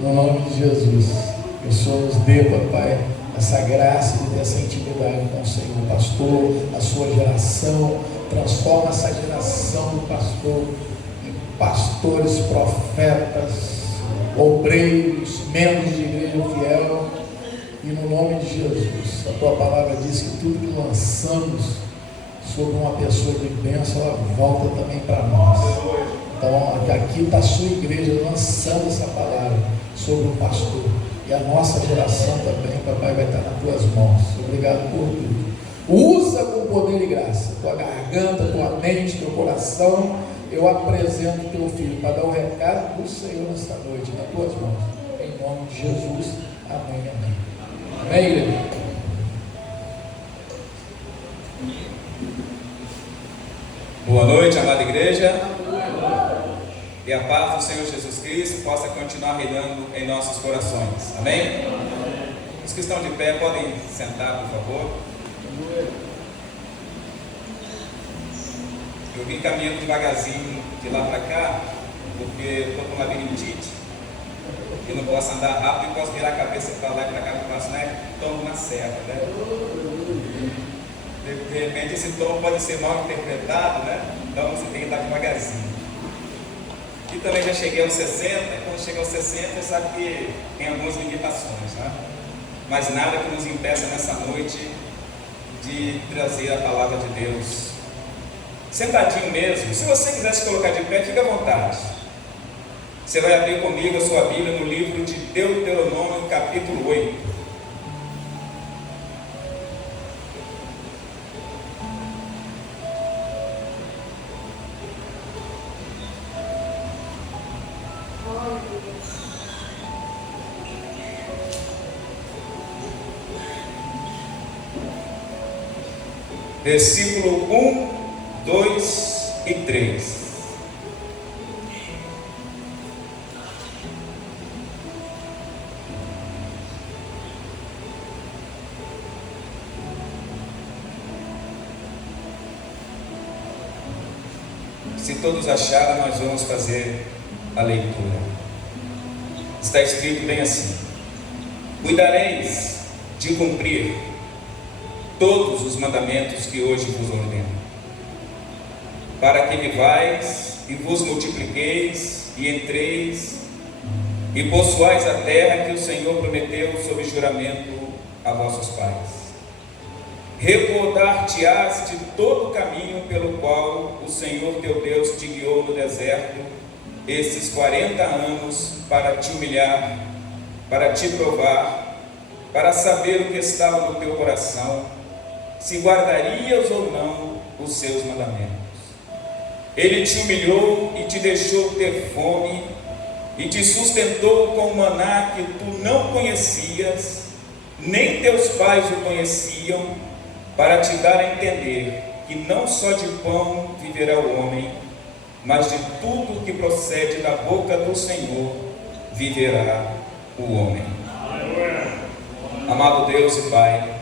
No nome de Jesus, que o Senhor nos dê, papai, essa graça de ter essa intimidade com o Senhor. Pastor, a sua geração, transforma essa geração do pastor em pastores, profetas, obreiros, membros de igreja fiel. E no nome de Jesus, a tua palavra diz que tudo que lançamos sobre uma pessoa de bênção, ela volta também para nós. Então, aqui está a sua igreja lançando essa palavra sobre o pastor. E a nossa geração também, papai, vai estar nas tuas mãos. Obrigado por tudo. Usa com poder e graça tua garganta, tua mente, teu coração. Eu apresento o teu filho para dar o recado do Senhor nesta noite, nas tuas mãos. Em nome de Jesus. Amém, amém. Amém, igreja? Boa noite, amada igreja. E a paz do Senhor Jesus Cristo possa continuar reinando em nossos corações. Amém? Os que estão de pé podem sentar, por favor. Eu vim caminhando devagarzinho de lá para cá, porque estou com labirintite. Eu não posso andar rápido e posso virar a cabeça para lá e para cá, porque eu faço, né? Tomo uma serra, né? De repente esse tom pode ser mal interpretado, né? Então você tem que andar devagarzinho. E também já cheguei aos 60, e quando chega aos 60 você sabe que tem algumas limitações, né? Mas nada que nos impeça nessa noite de trazer a palavra de Deus. Sentadinho mesmo, se você quiser se colocar de pé, fica à vontade. Você vai abrir comigo a sua Bíblia no livro de Deuteronômio, capítulo 8. Versículo 1, 2 e 3. Se todos acharam, nós vamos fazer a leitura. Está escrito bem assim: cuidareis de cumprir todos os mandamentos que hoje vos ordeno, para que vivais e vos multipliqueis e entreis e possuais a terra que o Senhor prometeu sob juramento a vossos pais. Recordar-te-ás de todo o caminho pelo qual o Senhor teu Deus te guiou no deserto estes 40 anos, para te humilhar, para te provar, para saber o que estava no teu coração, se guardarias ou não os seus mandamentos. Ele te humilhou e te deixou ter fome, e te sustentou com maná que tu não conhecias, nem teus pais o conheciam, para te dar a entender que não só de pão viverá o homem, mas de tudo que procede da boca do Senhor viverá o homem. Amado Deus e Pai,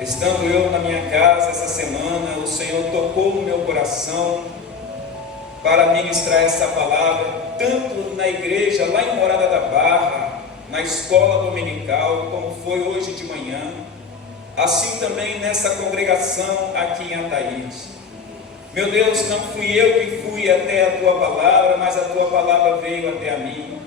estando eu na minha casa essa semana, o Senhor tocou no meu coração para ministrar essa palavra, tanto na igreja lá em Morada da Barra, na escola dominical, como foi hoje de manhã, assim também nessa congregação aqui em Ataíde. Meu Deus, não fui eu que fui até a Tua palavra, mas a Tua palavra veio até a mim.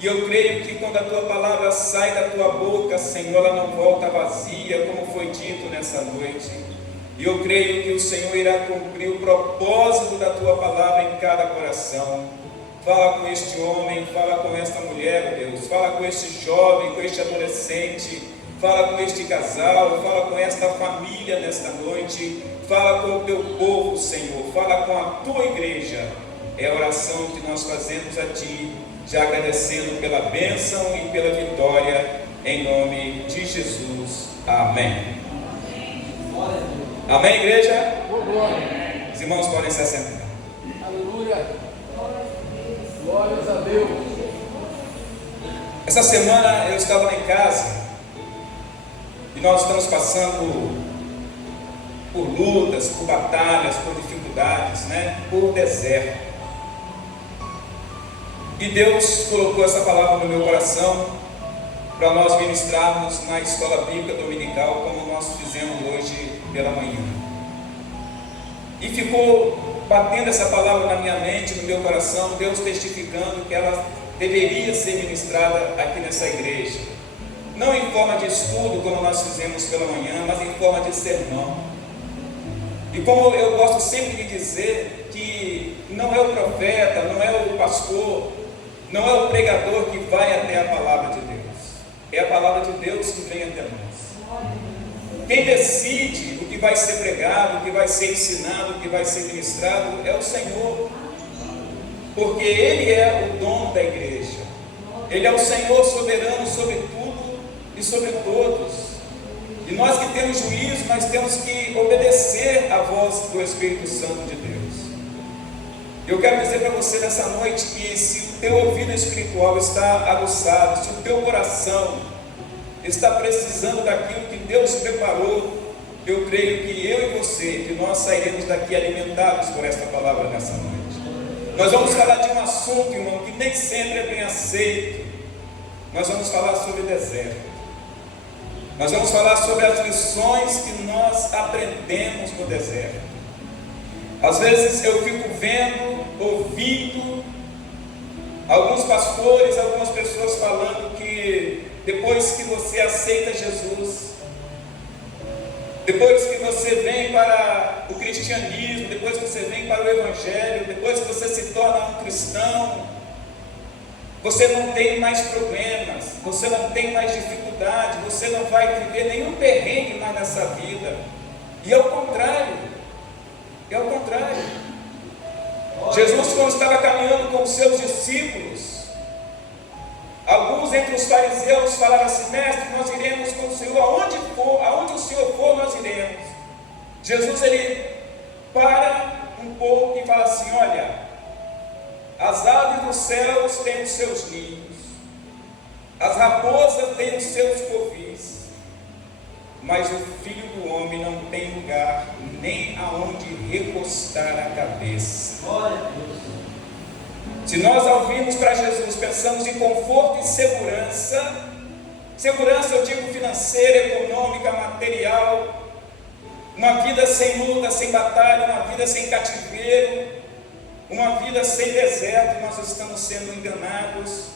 E eu creio que quando a Tua palavra sai da Tua boca, Senhor, ela não volta vazia, como foi dito nessa noite. E eu creio que o Senhor irá cumprir o propósito da Tua palavra em cada coração. Fala com este homem, fala com esta mulher, Deus. Fala com este jovem, com este adolescente. Fala com este casal, fala com esta família nesta noite. Fala com o Teu povo, Senhor. Fala com a Tua igreja. É a oração que nós fazemos a Ti, já agradecendo pela bênção e pela vitória, em nome de Jesus. Amém. Amém, igreja? Os irmãos podem se assentar. Aleluia. Glórias a Deus. Essa semana eu estava lá em casa e nós estamos passando por lutas, por batalhas, por dificuldades, por deserto. E Deus colocou essa palavra no meu coração para nós ministrarmos na escola bíblica dominical, como nós fizemos hoje pela manhã. E ficou batendo essa palavra na minha mente, no meu coração, Deus testificando que ela deveria ser ministrada aqui nessa igreja. Não em forma de estudo, como nós fizemos pela manhã, mas em forma de sermão. E como eu gosto sempre de dizer, que não é o profeta, não é o pastor, não é o pregador que vai até a palavra de Deus. É a palavra de Deus que vem até nós. Quem decide o que vai ser pregado, o que vai ser ensinado, o que vai ser ministrado, é o Senhor. Porque Ele é o dono da igreja. Ele é o Senhor soberano sobre tudo e sobre todos. E nós que temos juízo, nós temos que obedecer à voz do Espírito Santo de Deus. Eu quero dizer para você nessa noite que se o teu ouvido espiritual está aguçado, se o teu coração está precisando daquilo que Deus preparou, eu creio que eu e você, que nós sairemos daqui alimentados por esta palavra nessa noite. Nós vamos falar de um assunto, irmão, que nem sempre é bem aceito. Nós vamos falar sobre deserto. Nós vamos falar sobre as lições que nós aprendemos no deserto. Às vezes eu fico vendo, ouvindo alguns pastores, algumas pessoas falando que depois que você aceita Jesus, depois que você vem para o cristianismo, depois que você vem para o evangelho, depois que você se torna um cristão, você não tem mais problemas, você não tem mais dificuldade, você não vai viver nenhum perrengue mais nessa vida. E é o contrário. É o contrário. Jesus, quando estava caminhando com os seus discípulos, alguns entre os fariseus falaram assim: mestre, nós iremos com o Senhor aonde o Senhor for, nós iremos. Jesus, ele para um pouco e fala assim: olha, as aves dos céus têm os seus ninhos, as raposas têm os seus covis, mas o Filho do Homem não tem lugar nem aonde recostar a cabeça. Se nós ouvirmos para Jesus, pensamos em conforto e segurança, segurança eu digo financeira, econômica, material, uma vida sem luta, sem batalha, uma vida sem cativeiro, uma vida sem deserto, nós estamos sendo enganados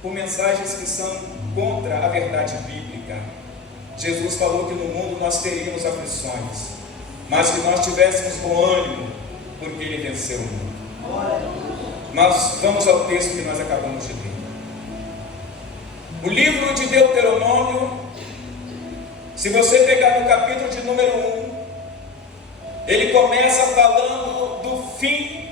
por mensagens que são contra a verdade bíblica. Jesus falou que no mundo nós teríamos aflições, mas que nós tivéssemos bom ânimo, porque Ele venceu o mundo. Mas vamos ao texto que nós acabamos de ler. O livro de Deuteronômio, se você pegar no capítulo de número 1, ele começa falando do fim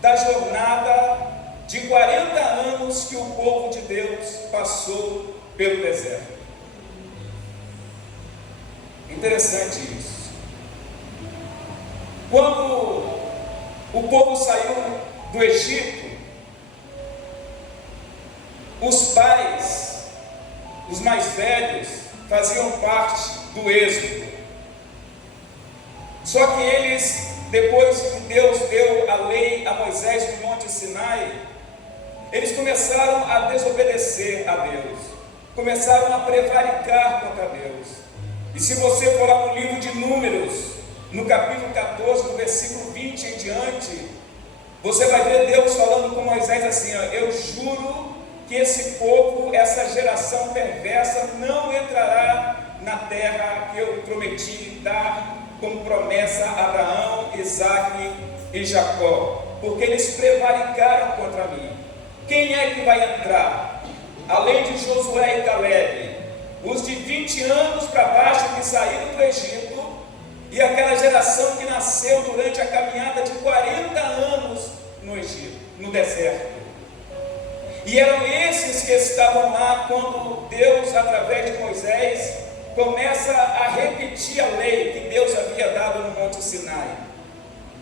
da jornada de 40 anos que o povo de Deus passou pelo deserto. Interessante isso. Quando o povo saiu do Egito, os pais, os mais velhos, faziam parte do êxodo. Só que eles, depois que Deus deu a lei a Moisés no Monte Sinai, eles começaram a desobedecer a Deus, começaram a prevaricar contra Deus. E se você for lá no livro de Números, no capítulo 14, do versículo 20 em diante, você vai ver Deus falando com Moisés assim: ó, eu juro que esse povo, essa geração perversa, não entrará na terra que eu prometi dar como promessa a Abraão, Isaque e Jacó, porque eles prevaricaram contra mim. Quem é que vai entrar? Além de Josué e Caleb, os de 20 anos para baixo que saíram do Egito, e aquela geração que nasceu durante a caminhada de 40 anos no Egito, no deserto. E eram esses que estavam lá quando Deus, através de Moisés, começa a repetir a lei que Deus havia dado no Monte Sinai.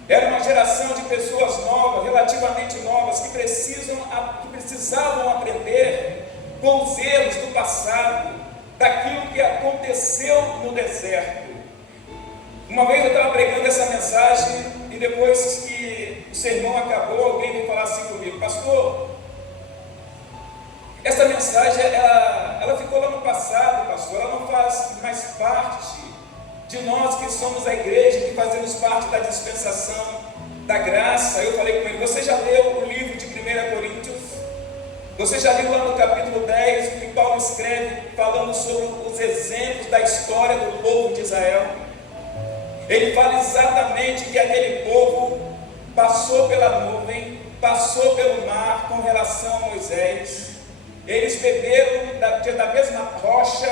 Era uma geração de pessoas novas, relativamente novas, que precisavam aprender com os erros do passado, daquilo que aconteceu no deserto. Uma vez eu estava pregando essa mensagem e depois que o sermão acabou, alguém veio falar assim comigo: pastor, mensagem, ela ficou lá no passado, pastor, ela não faz mais parte de nós que somos a igreja, que fazemos parte da dispensação da graça. Eu falei com ele: você já leu o livro de 1 Coríntios? Você já viu lá no capítulo 10 o que Paulo escreve falando sobre os exemplos da história do povo de Israel? Ele fala exatamente que aquele povo passou pela nuvem, passou pelo mar com relação a Moisés. Eles beberam da mesma rocha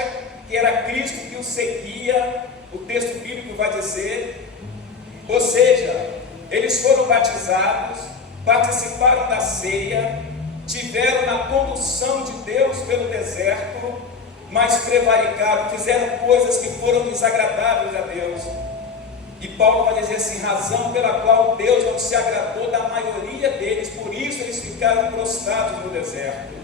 que era Cristo que os seguia, o texto bíblico vai dizer. Ou seja, eles foram batizados, participaram da ceia, tiveram na condução de Deus pelo deserto, mas prevaricaram, fizeram coisas que foram desagradáveis a Deus. E Paulo vai dizer assim: razão pela qual Deus não se agradou da maioria deles, por isso eles ficaram prostrados no deserto.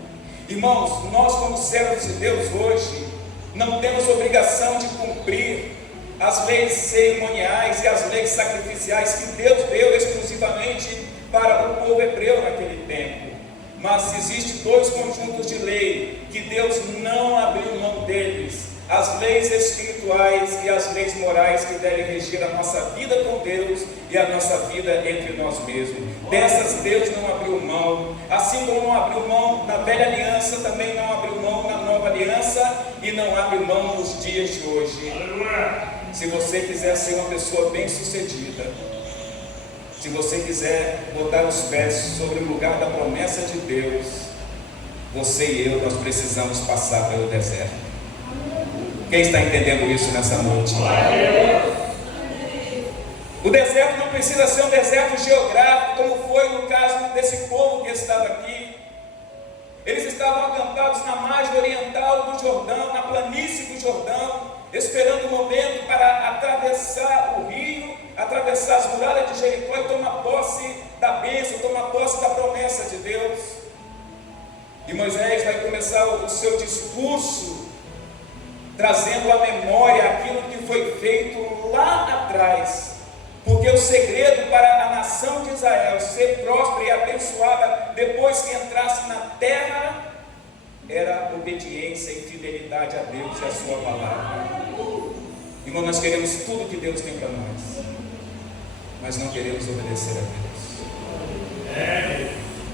Irmãos, nós como servos de Deus hoje, não temos obrigação de cumprir as leis cerimoniais e as leis sacrificiais que Deus deu exclusivamente para o povo hebreu naquele tempo. Mas existem dois conjuntos de lei que Deus não abriu mão deles: as leis espirituais e as leis morais que devem regir a nossa vida com Deus e a nossa vida entre nós mesmos. Dessas Deus não abriu mão, assim como não abriu mão na velha aliança, também não abriu mão na nova aliança e não abre mão nos dias de hoje. Se você quiser ser uma pessoa bem sucedida, se você quiser botar os pés sobre o lugar da promessa de Deus, você e eu, nós precisamos passar pelo deserto. Quem está entendendo isso nessa noite? O deserto não precisa ser um deserto geográfico, como foi no caso desse povo que estava aqui. Eles estavam acampados na margem oriental do Jordão, na planície do Jordão, esperando o momento para atravessar o rio, atravessar as muralhas de Jericó e tomar posse da bênção, tomar posse da promessa de Deus. E Moisés vai começar o seu discurso trazendo à memória aquilo que foi feito lá atrás, porque o segredo para a nação de Israel ser próspera e abençoada depois que entrasse na terra era obediência e fidelidade a Deus e a sua palavra. Irmão, nós queremos tudo que Deus tem para nós, mas não queremos obedecer a Deus.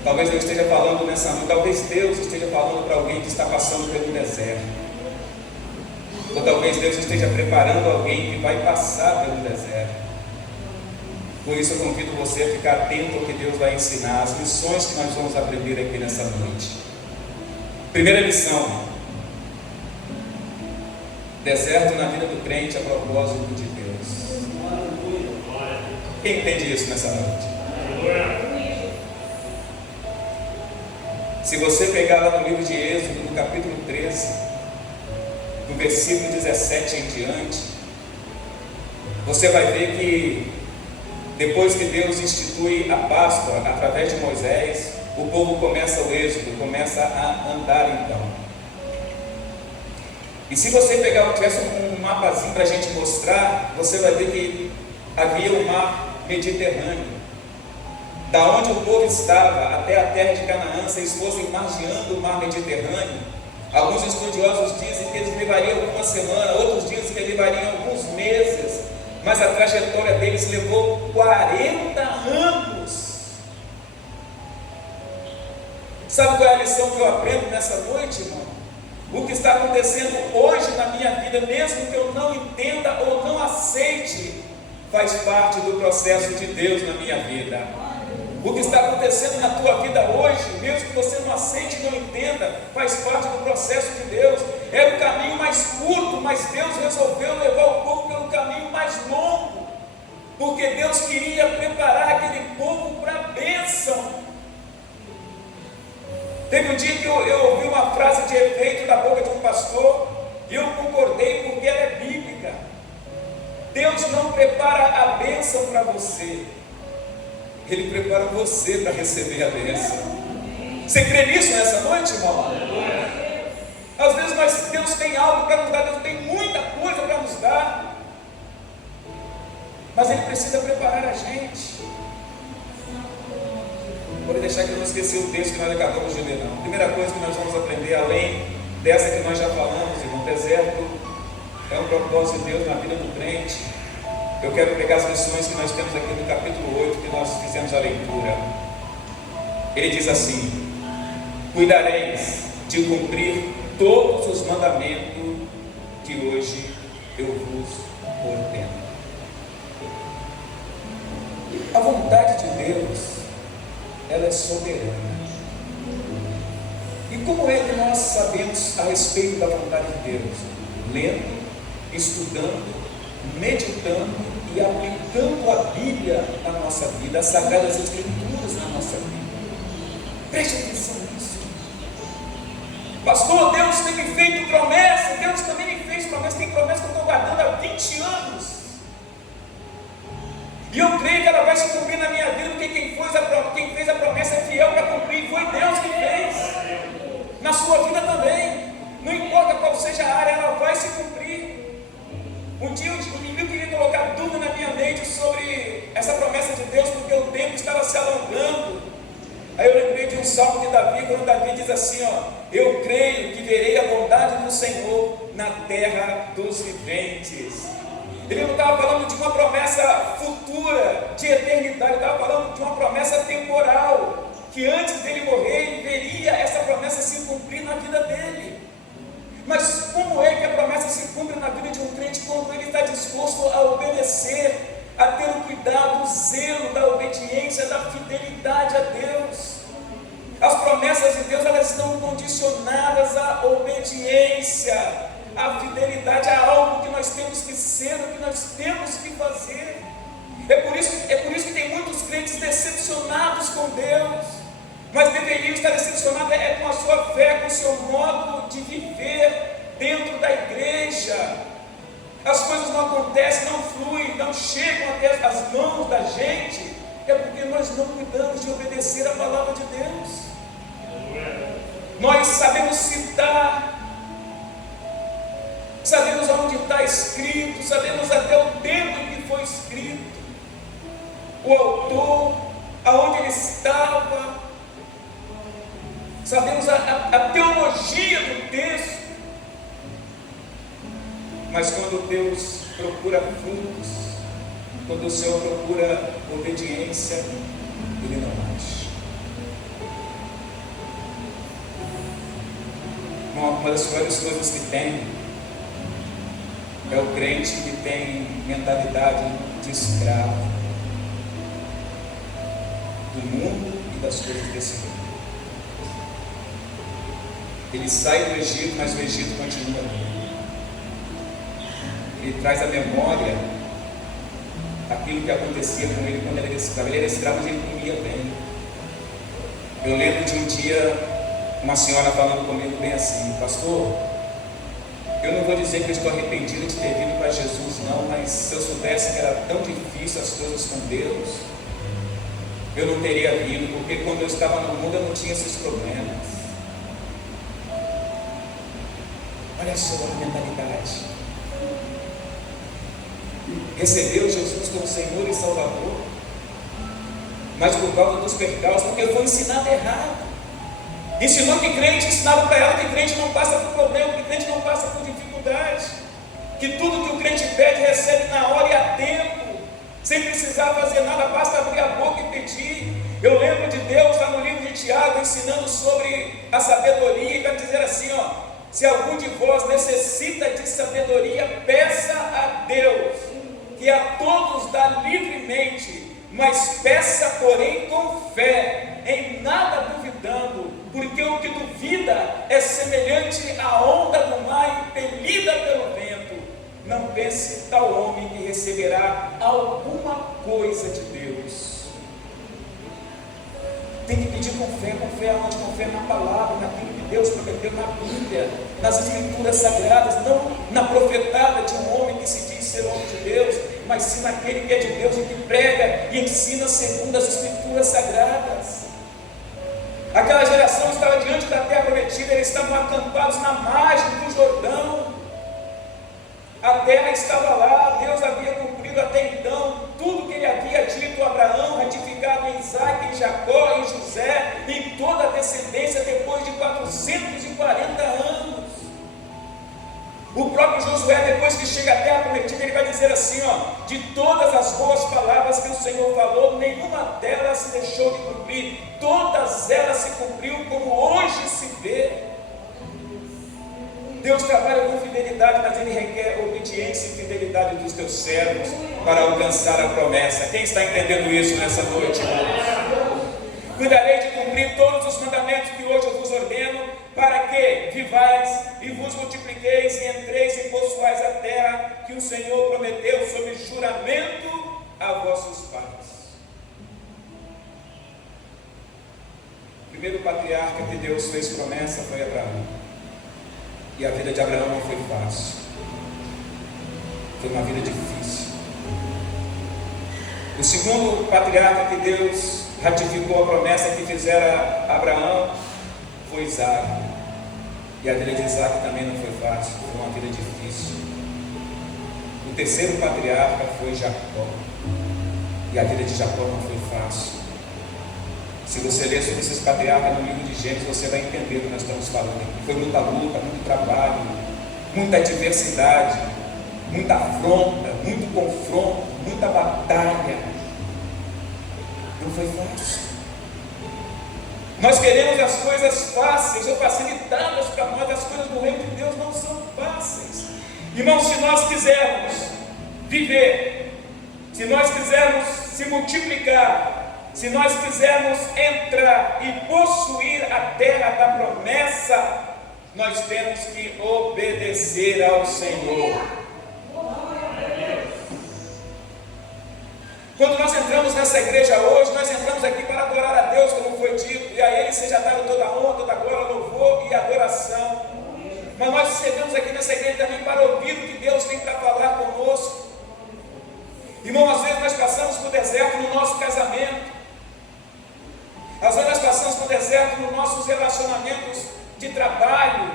Talvez eu esteja falando nessa noite, talvez Deus esteja falando para alguém que está passando pelo deserto, ou talvez Deus esteja preparando alguém que vai passar pelo deserto. Por isso eu convido você a ficar atento ao que Deus vai ensinar, as lições que nós vamos aprender aqui nessa noite. Primeira lição: deserto na vida do crente a propósito de Deus. Quem entende isso nessa noite? Se você pegar lá no livro de Êxodo, no capítulo 13, do versículo 17 em diante, você vai ver que depois que Deus institui a Páscoa através de Moisés, o povo começa o êxodo, começa a andar então. E se você tivesse um mapazinho para a gente mostrar, você vai ver que havia o mar Mediterrâneo. Da onde o povo estava até a terra de Canaã, se eles fossem margeando o mar Mediterrâneo, alguns estudiosos dizem que eles levariam alguma semana, outros dizem que eles levariam alguns meses, mas a trajetória deles levou 40 anos. Sabe qual é a lição que eu aprendo nessa noite, irmão? O que está acontecendo hoje na minha vida, mesmo que eu não entenda ou não aceite, faz parte do processo de Deus na minha vida. O que está acontecendo na tua vida hoje, mesmo que você não aceite e não entenda, faz parte do processo de Deus. Era o caminho mais curto, mas Deus resolveu levar o povo pelo caminho mais longo, porque Deus queria preparar aquele povo para a bênção. Teve um dia que eu ouvi uma frase de efeito da boca de um pastor, e eu concordei porque ela é bíblica. Deus não prepara a bênção para você, Ele prepara você para receber a bênção. Você crê nisso nessa noite, irmão? Às vezes Deus tem algo para nos dar, Deus tem muita coisa para nos dar, mas Ele precisa preparar a gente. Vou deixar que eu não esqueci o texto que nós acabamos de ler, não. A primeira coisa que nós vamos aprender, além dessa que nós já falamos, irmão. Deserto é um propósito de Deus na vida do crente. Eu quero pegar as lições que nós temos aqui no capítulo 8, que nós fizemos a leitura. Ele diz assim: cuidareis de cumprir todos os mandamentos que hoje eu vos ordeno. A vontade de Deus, ela é soberana. E como é que nós sabemos a respeito da vontade de Deus? Lendo, estudando, meditando e aplicando a Bíblia na nossa vida, as Sagradas Escrituras na nossa vida. Preste atenção nisso. Pastor, Deus tem me feito promessa, Deus também me fez promessa, tem promessa que eu estou guardando há 20 anos. E eu creio que ela vai se cumprir na minha vida, porque quem fez a promessa é fiel para cumprir, foi Deus que fez. Na sua vida também. Não importa qual seja a área, ela vai se cumprir. Um dia o inimigo queria colocar dúvida na minha mente sobre essa promessa de Deus, porque o tempo estava se alongando. Aí eu lembrei de um salmo de Davi, quando Davi diz assim, eu creio que verei a bondade do Senhor na terra dos viventes. Ele não estava falando de uma promessa futura, de eternidade, ele estava falando de uma promessa temporal, que antes dele morrer, ele veria essa promessa se cumprir na vida dele. Mas como é que a promessa se cumpre na vida de um crente quando ele está disposto a obedecer, a ter o cuidado, o zelo da obediência, da fidelidade a Deus? As promessas de Deus, elas estão condicionadas à obediência, à fidelidade, a algo que nós temos que ser, o que nós temos que fazer. É por isso que tem muitos crentes decepcionados com Deus, mas deveriam estar decepcionados com a sua fé, com o seu modo de viver dentro da igreja. As coisas não acontecem, não fluem, não chegam até as mãos da gente, é porque nós não cuidamos de obedecer a palavra de Deus. Nós sabemos citar, sabemos onde está escrito, sabemos até o tempo em que foi escrito, o autor, aonde ele estava, sabemos a teologia do texto, mas quando Deus procura frutos, quando o Senhor procura obediência, Ele não acha. Uma das piores coisas que tem é o crente que tem mentalidade de escravo do mundo e das coisas desse mundo. Ele sai do Egito, mas o Egito continua ali. Ele traz à memória aquilo que acontecia com ele quando ele era escravo. Ele era escravo, mas ele comia bem. Eu lembro de um dia uma senhora falando comigo bem assim: pastor, eu não vou dizer que eu estou arrependido de ter vindo para Jesus não, mas se eu soubesse que era tão difícil as coisas com Deus, eu não teria vindo, porque quando eu estava no mundo eu não tinha esses problemas. Olha só a mentalidade. Recebeu Jesus como Senhor e Salvador, mas por causa dos percalços, porque foi ensinado errado. Ensinou que crente, ensinava para ela que crente não passa por problema, que crente não passa por dificuldade, que tudo que o crente pede recebe na hora e a tempo, sem precisar fazer nada, basta abrir a boca e pedir. Eu lembro de Deus lá no livro de Tiago ensinando sobre a sabedoria, e vai dizer assim, se algum de vós necessita de sabedoria, peça a Deus, que a todos dá livremente, mas peça porém com fé, em nada duvidando, porque o que duvida é semelhante à onda do mar impelida pelo vento. Não pense tal homem que receberá alguma coisa de Deus. Tem que pedir com fé aonde? Com fé na palavra, naquilo que Deus prometeu na Bíblia, nas Escrituras Sagradas, não na profetada de um homem que se diz ser homem de Deus, mas sim naquele que é de Deus e que prega e ensina segundo as Escrituras Sagradas. Aquela geração estava diante da terra prometida, eles estavam acampados na margem do Jordão, a terra estava lá, Deus havia cumprido até então tudo que ele havia dito a Abraão, ratificado em Isaac, em Jacó, em José, em toda a descendência depois de 440 anos. próprio Josué, depois que chega à terra prometida, ele vai dizer assim, ó: de todas as boas palavras que o Senhor falou, nenhuma delas se deixou de cumprir, todas elas se cumpriu como hoje se vê. Deus trabalha com fidelidade, mas Ele requer obediência e fidelidade dos teus servos para alcançar a promessa. Quem está entendendo isso nessa noite, irmãos? Cuidarei de cumprir todos os mandamentos que hoje eu vos ordeno, para que vivais e vos multipliqueis e entreis e possuais a terra que o Senhor prometeu sob juramento a vossos pais. O primeiro patriarca que Deus fez promessa foi Abraão. E a vida de Abraão não foi fácil. Foi uma vida difícil. O segundo patriarca que Deus ratificou a promessa que fizera a Abraão foi Isaac. E a vida de Isaac também não foi fácil. Foi uma vida difícil. O terceiro patriarca foi Jacó. E a vida de Jacó não foi fácil. Se você ler sobre esses patriarcas no livro de Gênesis, você vai entender o que nós estamos falando aqui. Foi muita luta, muito trabalho, muita adversidade, muita afronta, muito confronto, muita batalha. Não foi fácil. Nós queremos as coisas fáceis ou facilitadas para nós. As coisas do reino de Deus não são fáceis. Irmãos, se nós quisermos viver, se nós quisermos se multiplicar, se nós quisermos entrar e possuir a terra da promessa, nós temos que obedecer ao Senhor. Quando nós entramos nessa igreja hoje, nós entramos aqui para adorar a Deus, como foi dito, e a Ele seja dado toda a honra, toda a glória, louvor e adoração. Mas nós chegamos aqui nessa igreja também para ouvir o que Deus tem para falar conosco. Irmão, às vezes nós passamos por deserto no nosso casamento. Às vezes nós passamos por deserto nos nossos relacionamentos de trabalho,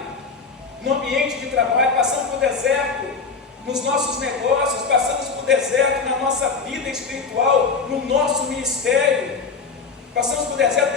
no ambiente de trabalho, passamos por deserto nos nossos negócios, passamos por deserto na nossa vida espiritual, no nosso ministério, passamos por deserto